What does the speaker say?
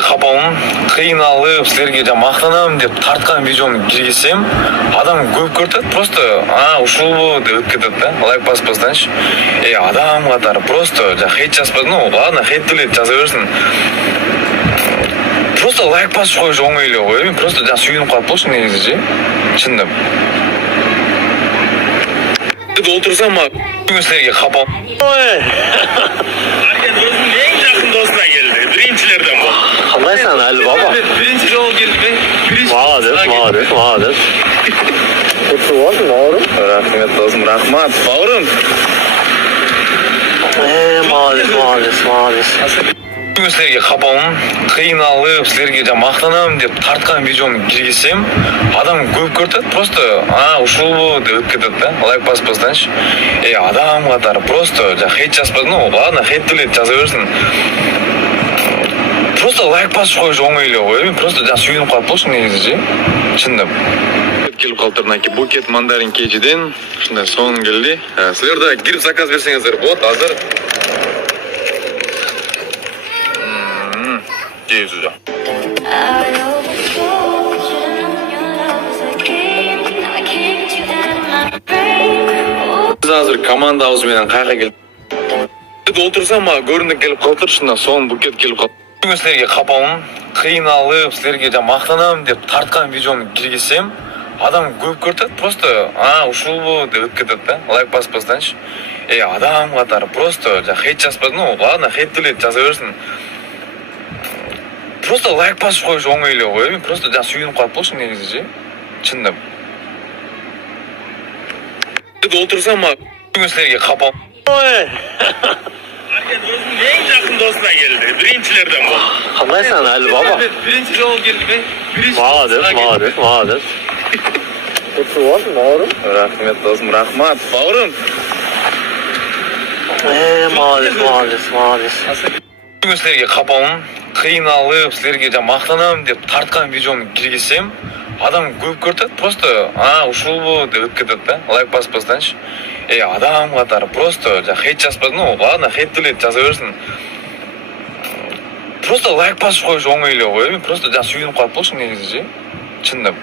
Хапамын, қиналып, сіздерге мақтанамын деп тартқан видеоны кіргізсем, адам көп көрді, просто ушул деп кетеді да, лайк баспастаншы. Адам қатары просто хейт жазбады, ладно, хейт тіледі, жаза берсін. Просто лайк басып қойшы оңайлы ғой, мен просто сүйініп қалып болшы негізі же, шындап. Отырсам сіздерге хапамын. Арген өзінің ең жақын досына келді, біріншілерден бұл. Қандайсың әлі баба? Бірінші жолы келді. Молодец. Құтты болсын, бауырым. Рахмет досым, рахмат, бауырым. Молодец. Сіздерге хапамын, қиналып, сіздерге мақтанамын деп тартқан видеоны кіргізсем, адам көп көрді, просто ушул деп кетеді да, лайк баспастаншы. Адам қатары просто хейт жазбады, ладно, хейт тіледі, жаза берсін. Просто лайк басып қойшы оңайлы ғой, мен просто сүйініп қалып болшы негізі же, шындап. Келіп қалдырына букет мандарин кежиден, шындай соңын келді. Сіздерді кіріп заказ берсеңіздер болады, азыр. Кейсі жа. Біз азыр команда аузыменен қайға келіп. Отырсам, көрінді келіп қалдыр, шында соңын букет келіп қалдыр. Сіздерге хапамын, қиналып, сіздерге мақтанамын деп тартқан видеоны кіргізсем, адам көп көрді, просто ушул деп кетеді да, лайк баспастаншы. Адам қатары просто хейт жазбады, ладно, хейт тіледі, жаза берсін. Просто лайк басып қойшы оңайлы ғой, мен просто сүйініп қалып болшы негізі же, шындап. Отырсам, сіздерге хапамын. Арген өзінің ең жақын досына келді, біріншілерден бұл. Қандайсың әлі баба? Бірінші жолы келді. Молодец. Құтты болсын, бауырым. Рахмет досым, рахмат, бауырым. Молодец. Сіздерге хапамын, қиналып, сіздерге мақтанамын деп тартқан видеоны кіргізсем, адам көп көрді, просто ушул деп кетеді да, лайк баспастаншы. Адам қатары просто хейт жазбады, ладно, хейт тіледі, жаза берсін. Просто лайк басып қойшы оңайлы ғой, мен просто сүйініп қалып болшы негізі же, шындап.